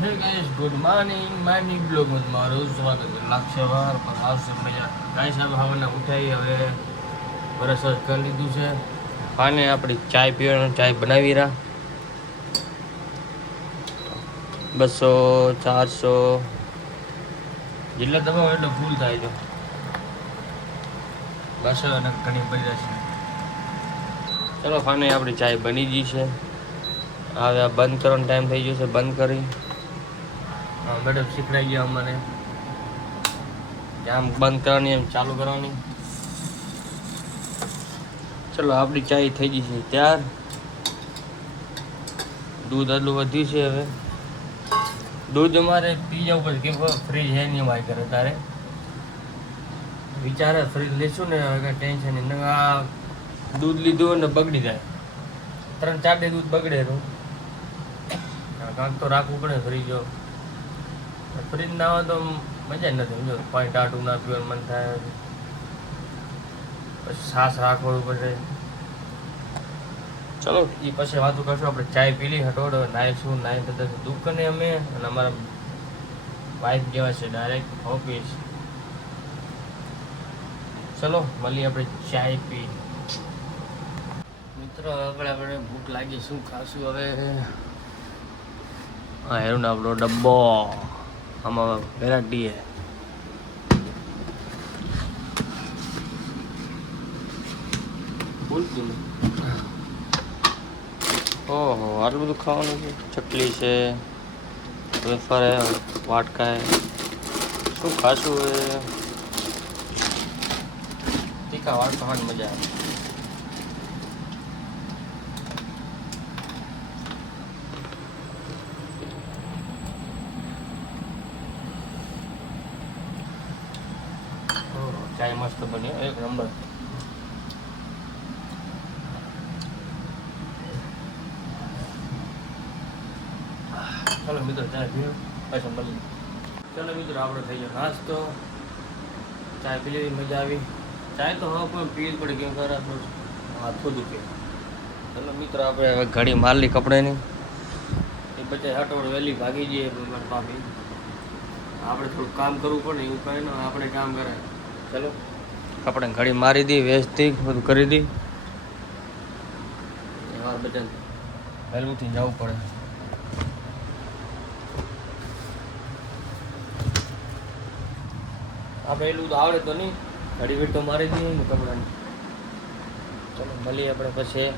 હે guys good morning બ્લોગમાં તમારું સ્વાગત છે. લાગશે વાર પણ આવશે મજા. ગાઈસ હવે હવાના ઉઠાઈ હવે બ્રશ કરી લીધું છે. પાને આપણી ચાય પીવાનું ચાય બનાવી રહ્યા 200 400 જેટલા દબાવો એટલે ફૂલ થાય છે. બસ અને ઘણી બધી છે. ચલો ફાને આપણી ચાય બની ગઈ છે. હવે બંધ કરવાનો ટાઈમ થઈ ગયો છે. બંધ કરી મેડમ શીખડાઈ ગયા અમને આમ બંધ કરવાની એમ ચાલુ કરવાની. ચલો આપણી ચાય થઈ ગઈ છે ત્યાર. દૂધ આટલું વધ્યું છે. હવે દૂધ અમારે પી જવું પડે કેમ ફ્રીજ હે નહીં અમારી ઘરે તારે વિચારે ફ્રીજ લેશું ને હવે ટેન્શન નહીં. આ દૂધ લીધું ને બગડી જાય 3-4 દી દૂધ બગડે તો કાંક તો રાખવું પડે. ફ્રીજો ફ્રીજ ના હોય તો મજા જ નથી. સમજો પાણી ટાટું ના પીવાનું મન થાય પછી છાશ રાખવું પડે. ચલો એ પછી વાતો કરશું. આપણે ચાય પી લઈ હટોડ નાહીશું. નાહી બધા દુકાને અમે અને અમારા વાઈફ જેવા છે ડાયરેક્ટ ઓફિસ. ચલો મળીએ આપણે ચાય પી. મિત્રો આપણે ભૂખ લાગી શું ખાશું હવે. હા હેરું ને આપણો ડબ્બો આમાં વેરાયટી હે. બોલતું નહીં. ઓહો આટલું બધું ખાવાનું છે. ચકલી છે વેફર હે વાટકા હે શું ખાશું હવે. તીખા વાટકા ખાવાની મજા આવે. ચાય મસ્ત બની એક નંબર. ચાલો મિત્રો ચાય પીવું પછી મળીએ. ચાલો મિત્રો આપણે થઈ ગયો નાસ્તો. ચાય પી લેવી મજા આવી. ચાય તો હવે પણ પીવી જ પડે કેમ કરે આપણું હાથું દુખે. ચાલો મિત્રો આપણે હવે ઘડી મારલી કપડાની એ પછી હટોડ વહેલી ભાગી જઈએ ભાભી. આપણે થોડું કામ કરવું પડે એવું કહે ને આપણે કામ કરાય. ચલો કપડાને ઘડી મારી દી વેચતી બધું કરી દી. હા બધા વહેલુંથી જવું પડે. આપણે એટલું તો આવડે તો નહીં. ઘડી વીટ તો મારી દઈએ ને કપડાની. ચલો મળીએ આપણે પછી.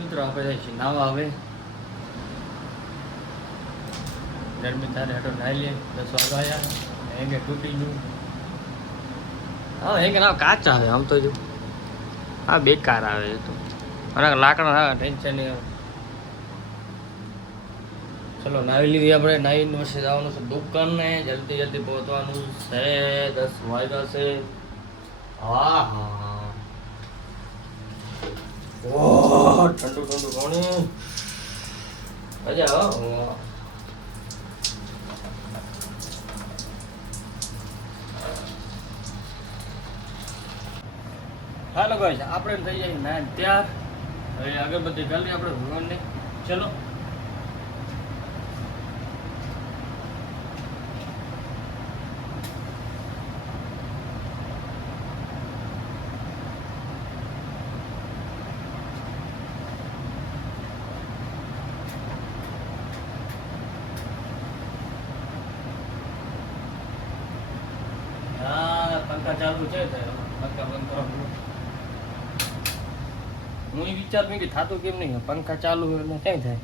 મિત્રો આપણે જાય છીએ નાવા. હવે ગરમી તારે હટો નાહી લે. 10 વાગ્યા હેંગે તૂટી ગયું. હા હેંગે ના કાચ આવે આમ તો જો. હા બેકાર આવે તો અને લાકડા હા ટેન્શન નહીં આવે. ચલો નાહી લીધી આપણે. નાહીને પછી જવાનું છે દુકાને. જલ્દી પહોંચવાનું છે. 10 વાગ્યા છે. હા હા ઓહ ઠંડુ પાણી મજા આવે. હાલો ગાઈસ આપણે થઈ જાય ના ત્યાર. હવે અગરબત્તી ચાલી આપણે ભગવાનને. ચલો હા પંખા ચાલુ છે. પંખા બંધ કરો. હું એ વિચાર કે થતું કેમ નહીં. પંખા ચાલુ હોય એટલે ક્યાંય થાય.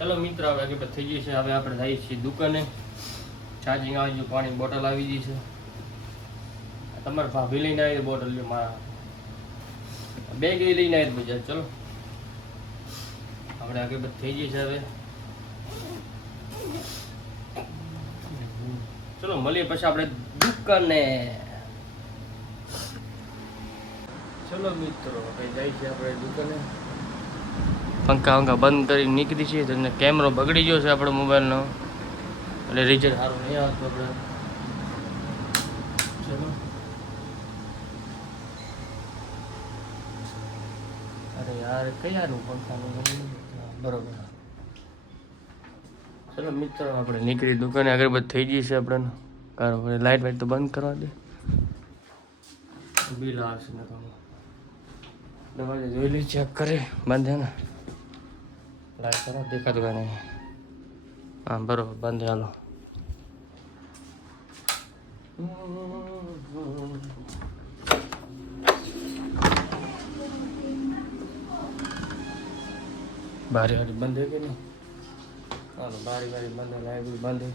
ચલો મિત્ર હવે આગળ થઈ ગઈ છે. હવે આપણે જઈએ છીએ દુકાને. ચાર્જિંગ આવી ગયું, પાણી બોટલ આવી ગઈ છે. તમારે ભાભી લઈને આવી બોટલ મારા બે ગઈ લઈને આવી બજાર. ચલો આપણે આગળ થઈ ગઈ છે હવે. ચલો મળીએ પછી આપણે દુકાને. ચલો મિત્રો હવે જાય છે આપણે દુકાને. પંખા બંધ કરી નીકળી છીએ. તમને કેમેરો બગડી ગયો છે આપણો મોબાઈલનો, એટલે રિઝલ્ટ સારું નહીં આવતું આપણે. ચલો અરે યાર કયાનું પંખાનું બરોબર. ચલો મિત્રો આપણે નીકળી દુકાને. અગરબત્તી થઈ ગઈ છે આપણે. કારણ લાઇટ વાઇટ તો બંધ કરવા દે, બિલ આવશે ને. દરવાજો જોઈ લઈ, ચેક કરે બંધ છે ને. લાઈટ કરો દેખાતું કાંઈ નહીં. હા બરોબર બંધ. હાલો બારી વારી બંધ કે નહીં? હાલો બારી વારી બંધ, લાઈટ બંધ.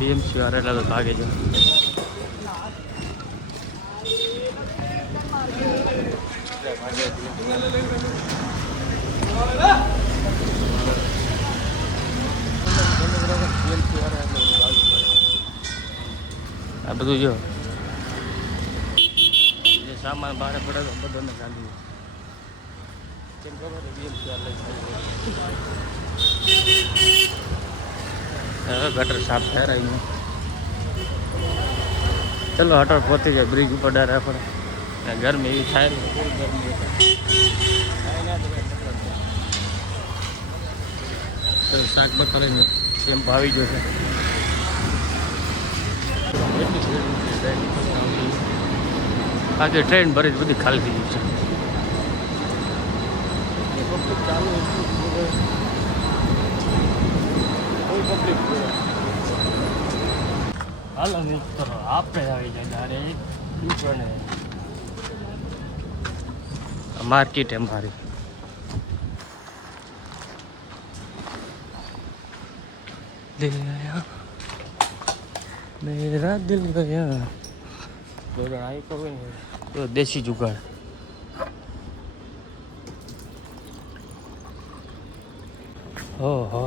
BMC વાળા એટલે તો ભાગે છે. આ બધું જો જે સામાન બહાર પડે તો બધો ને ગાંધી કેમ ખબર BMC ગટર સાફ થાય રહી. ચલો હટર પહોંચી જાય બ્રિજ ઉપર ડારે આપણે. ગરમી એવી થાય ને, ચલો શાક બકાલીને કેમ આવી ગયો છે. બાકી ટ્રેન ભરી બધી ખાલી થઈ ગઈ છે. હાલો મિત્રો આપણે આવી જાય દુકાને. માર્કેટ है हमारी. दिल गया मेरा दिल गया. तो देसी जुगाड़. ओहो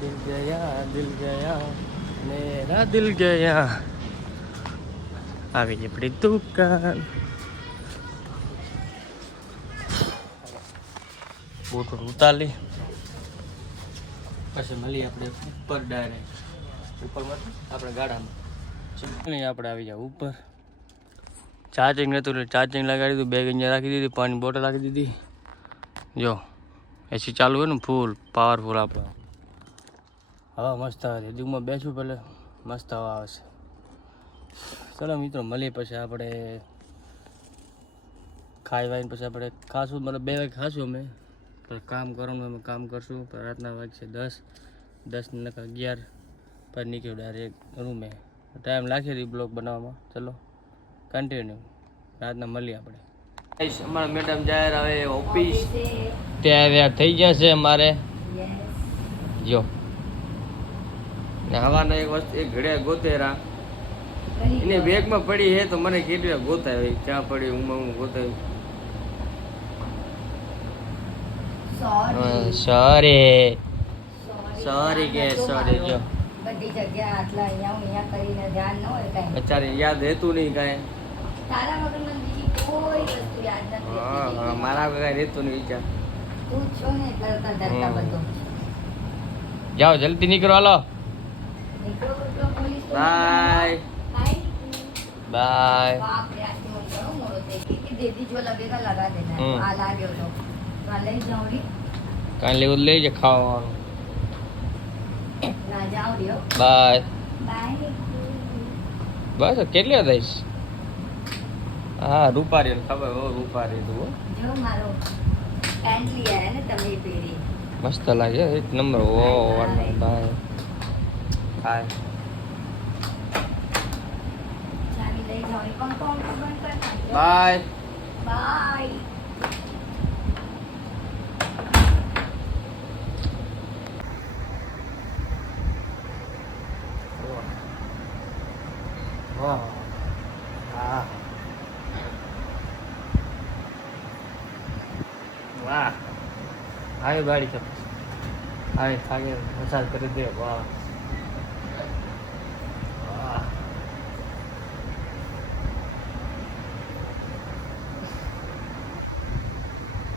दिल गया मेरा दिल गया. આવી આપણી દુકાન. બોટલ ઉતારી પછી મળીએ આપણે ઉપર ડાયરેક્ટ. ઉપરમાંથી આપણે ગાડામાં આપણે આવી જાવ ઉપર. ચાર્જિંગ નહોતું એટલે ચાર્જિંગ લગાડી દીધું. બેગ અહીંયા રાખી દીધી, પાણી બોટલ રાખી દીધી. જો એસી ચાલુ હોય ને ફૂલ પાવરફુલ. આપણે હવા મસ્ત આવે છે. દીવમાં બેસું પહેલે મસ્ત હવા આવે છે. ચલો મિત્રો મળીએ પછી આપણે ખાઈ વાઈને પછી આપણે ખાશું. મતલબ 2 વાગે ખાશું અમે. પછી કામ કરવાનું અમે કામ કરશું. રાતના વાગશે 10 ને 11 પર નીકળ્યો ડાયરેક્ટ રૂમે. ટાઈમ લાગે છે બ્લોગ બનાવવામાં. ચલો કન્ટિન્યુ. રાતના મળીએ આપણે. અમારા મેડમ જાહેર આવે ઓફિસ ત્યાં થઈ ગયા છે અમારે. જો હવાના એક વસ્તુ એક ઘડિયા ગોતેરા એને બેગમાં પડી હે તો મને કેટલી ગોતાવી ક્યાં પડી હું ગોતાવી. સોરી કે સોરી. જો બધી જગ્યા આટલા અહીંયા કરીને ધ્યાન ન હોય કાંઈ. બચારી યાદ રહેતું નહીં કાંઈ. તારા વગર મને બીજી કોઈ વસ્તુ યાદ નથી. હા મારા વગર કાંઈ રહેતું નહીં. વિચાર તું છો ને એટલે તાર ધરતા બધું. જાઓ જલ્દી નીકળો. હાલો બાય બાય. કાલે લેવું લઈ જાય ખાવાનું. બાય બસ કેટલી દઈશ. હા રૂપારી ખબર હો રૂપારી તું પેન્ટ લઈ આયા ને તમે પહેરી. મસ્ત લાગે એક નંબર ઓ ભાઈ ભાઈ ચાવી લઈ જાઓ એ પંખો બંધ કર નાખજો. Bye bye. વાહ હા વાહ આવી બાડી છે આવી ખાલી મસાજ કરી દે વાહ